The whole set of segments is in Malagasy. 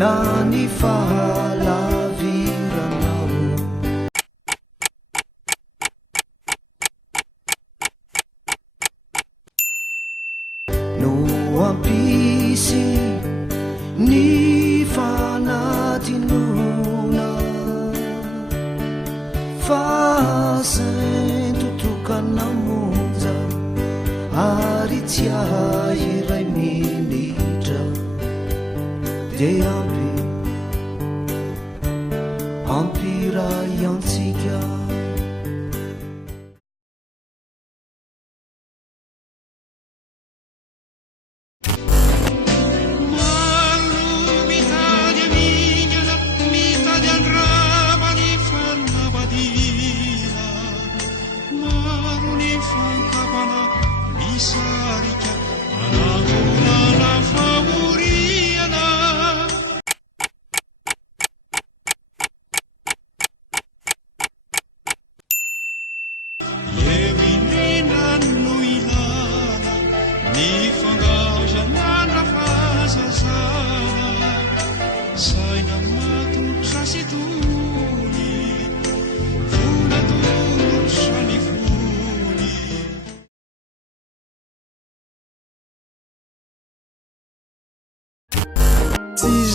na ny fahalaviranao no ampisy ny fanatinona fa zay totokanamonja ary tsy ahiray minitra dia ampiray antsika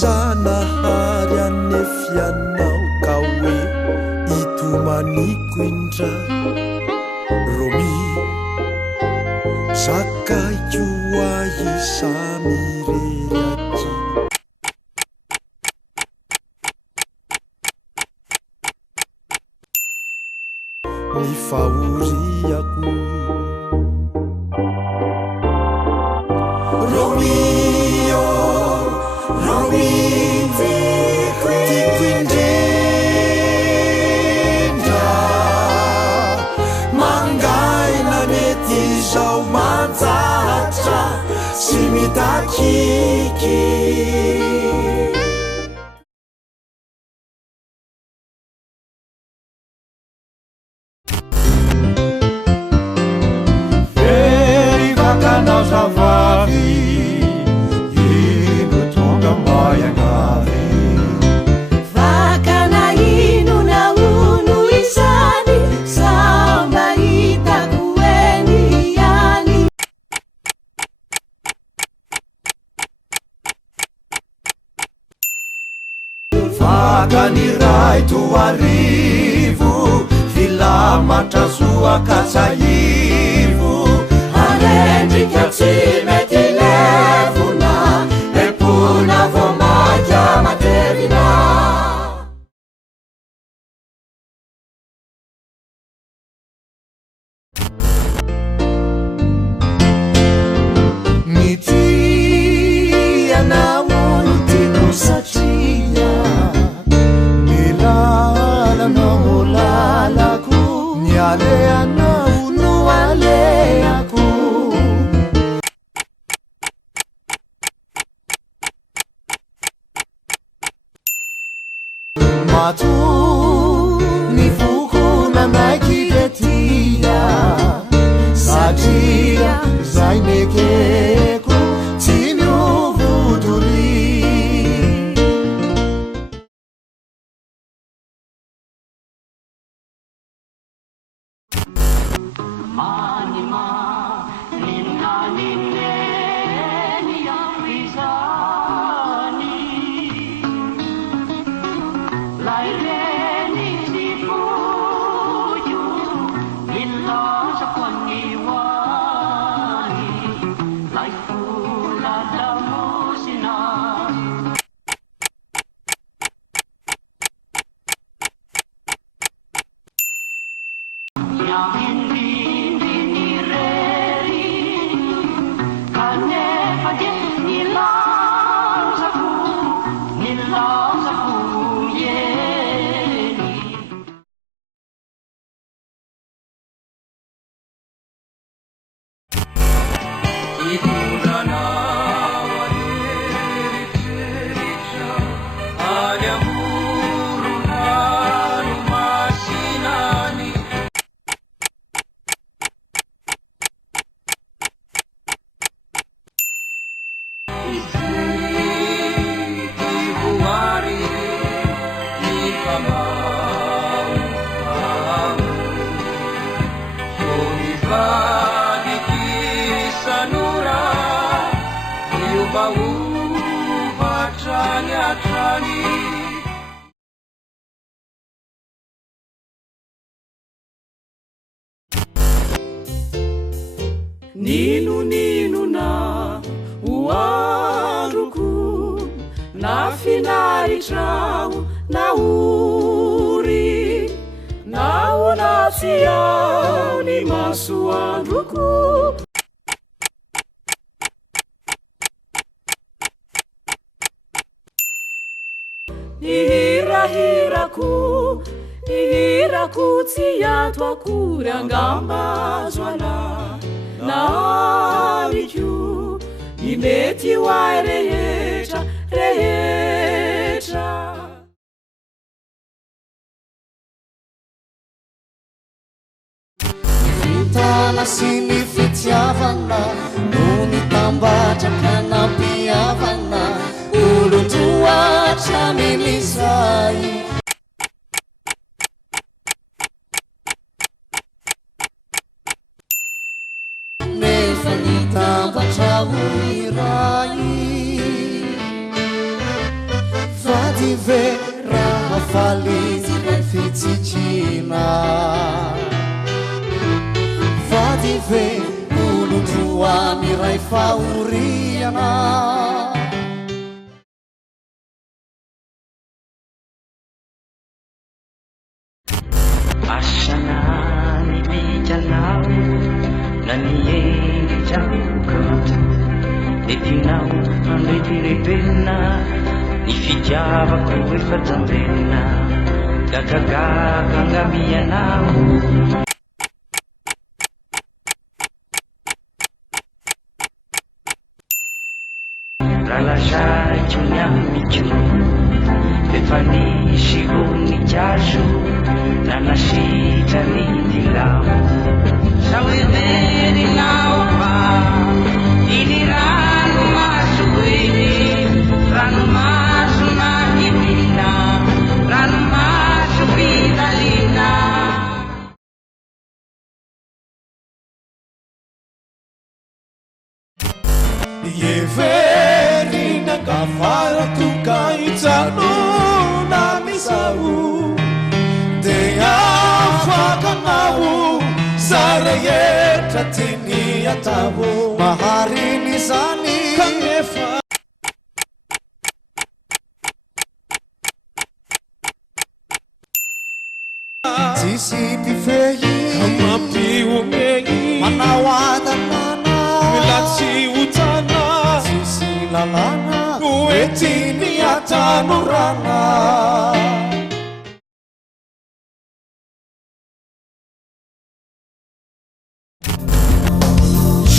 Zanahary anefianao ka hoe itomaniko indray romi zakaiko ahisa mirery aty ny fahoriako Romeo tiako indrindra mangaina mety zao manjatra sy mitakiky very vakanao zavavy ino tonga maiagnary vakana ino na uno isany samba hitako eny ihany vakaniray toarivo filamatra zoakasaivo anendrika tsy mety levona epona vomaika materina mitiana olo tiko satria milalanao lalako nialeanao no aleako matu ny fokona naiky detia satria zay nekeko tsy miovodory Sanura Yuba tranya trani Nino na uandruku na finaritrao na uri na unatsiao ni masoandruku ihiraku tsy ato akory angambazwana namiko imety hoay rehetra Fitana sy ny fitiavana no mitambatraka nampiavana olo toatra minisay nefa nitambatra iray vady ve raha falizy ray fitsikina vady ve olo toa miray faoriana Asanani bijanau Naniye jangkut Nitinau andritiripena Nifijava kuwe fatambena Gagagaga ngamianau Ralasai chunyamichu Tefani shiguni jashu Nanashita nidilau Sawireni naupa Ini ranu masuini Ranu masu magimina Ranu masu pinalina Yeveri na kafara tukaitano na misau De afakanau Sarayeta tini atabu Maharini sani Kangefa Sisi pifeyi Kamapi umegi Manawada nana Milatsi utana Sisi lalana Kuetini atanurana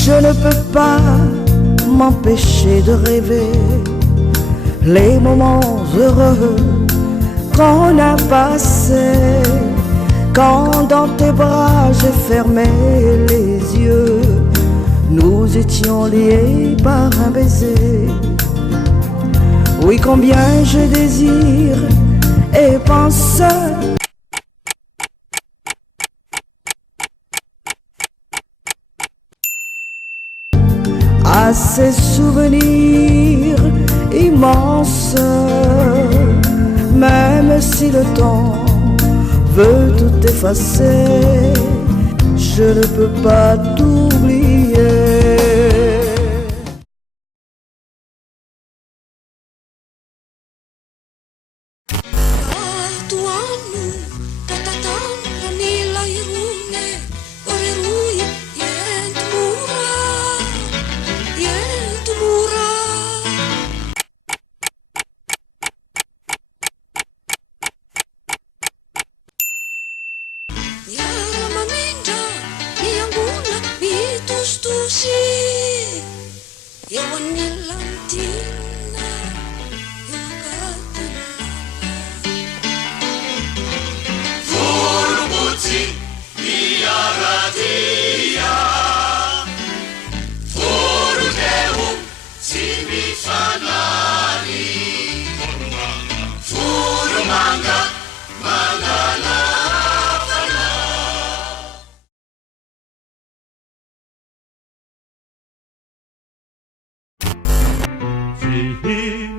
Je ne peux pas m'empêcher de rêver les moments heureux qu'on a passés quand dans tes bras j'ai fermé les yeux. Nous étions liés par un baiser. Oui, combien je désire et pense à ces souvenirs immenses, même si le temps veut tout effacer, je ne peux pas t'oublier.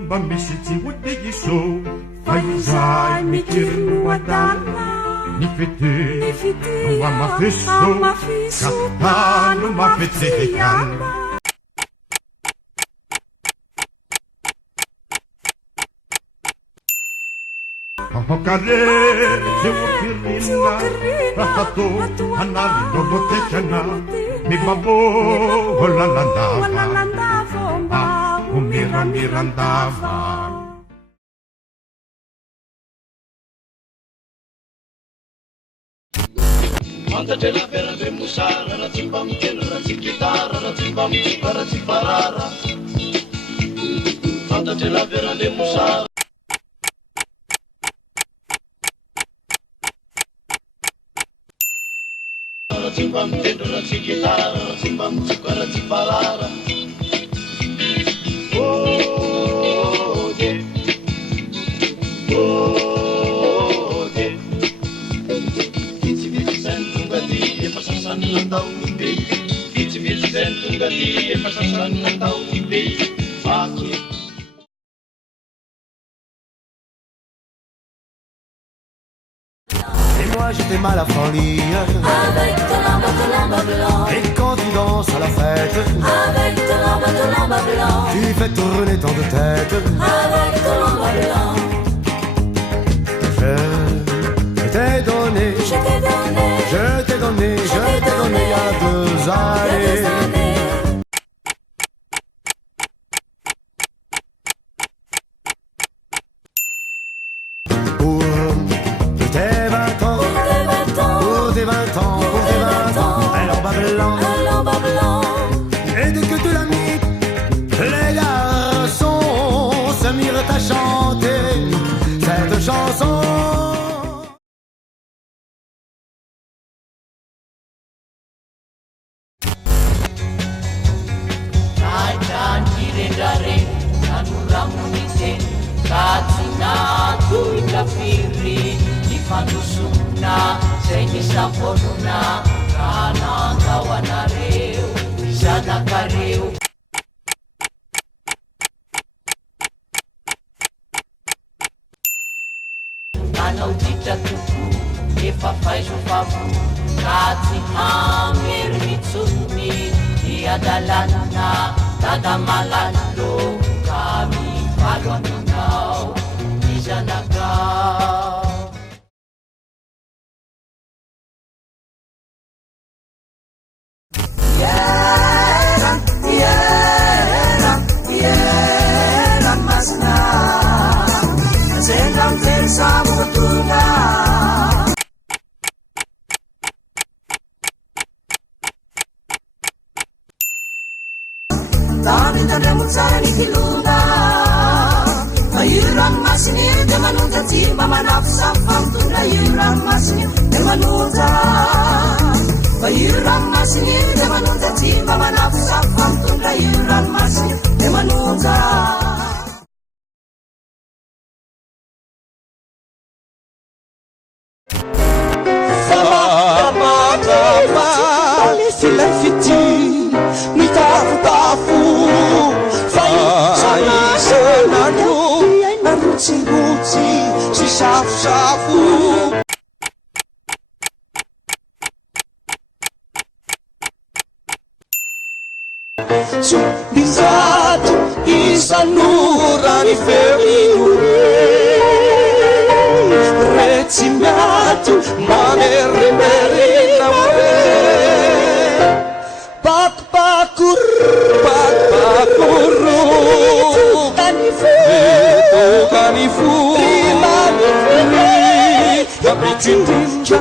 mba misy tsy hotegiso fa izay mikiry no adala ny fete no amafeso kata no mafetehana Hokarere ziwakirina rahato hanari robotekana mibabo holalandava umiramirandava Fantatry la verandre mosara raha tsy mba mitendry raha tsy gitara raha tsy mba mitsoka raha tsy farara Fantatry la verandre mosara raha tsy mba mitendry raha tsy gitara raha tsy mba mitsoka raha tsy farara Oh yeah Oh yeah Vitsivitsy zay ny tonga ty efa sasany natao be Vitsivitsy zay ny tonga ty efa sasany natao be Vaky Et moi j'ai fait mal à folie Avec ton lamba blanc. Et quand tu danses à la fête Avec ton lamba blanc. Tu fais tourner tant de têtes Avec ton lamba blanc. Je t'ai donné Je t'ai donné. Je t'ai donné il y a 2 années Pour tes 20 ans Pour tes 20 ans Un lamba blanc Et dès que tu l'as mis Les garçons se mirent à chanter Cette chanson Zay nisafonona raha nandao anareo zanakareo nanao ditra toko efa faizo favo raha tsy hamery mitsony ny adalanana dada malallo ka mivalo aminao ny zanakao Yeran masna Zendam tersam kutuna Tani tanda mutsani kiluna Ayuran masni Demanuta tima manafsa Famtuna yuran masni Demanuta Ayuran masni Demanuta tima manafsa Famtuna yuran masni Demanuta Filay fity mitafotafo Fay sanandro Narotsirotsy sy safosafo Bizato isanora ny ferinore Retsimato mameremerina more Pakpakuru Kanifu Rimani Kapitindinja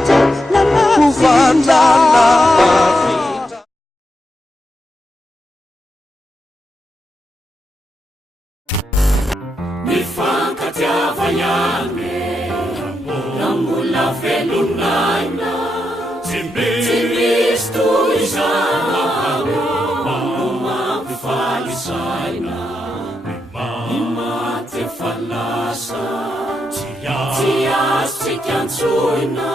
Kuvandana Nifankatiavayane Namula felunana Timistu izama Falisaina Imate falasa Tias tikiansuina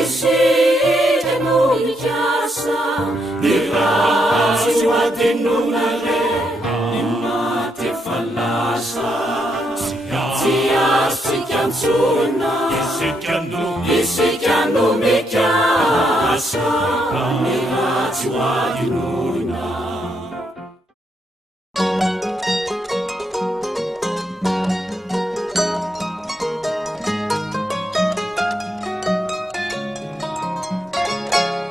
Isi temunika siasikyantsona isikano mikasa nihatsy hoadin'olona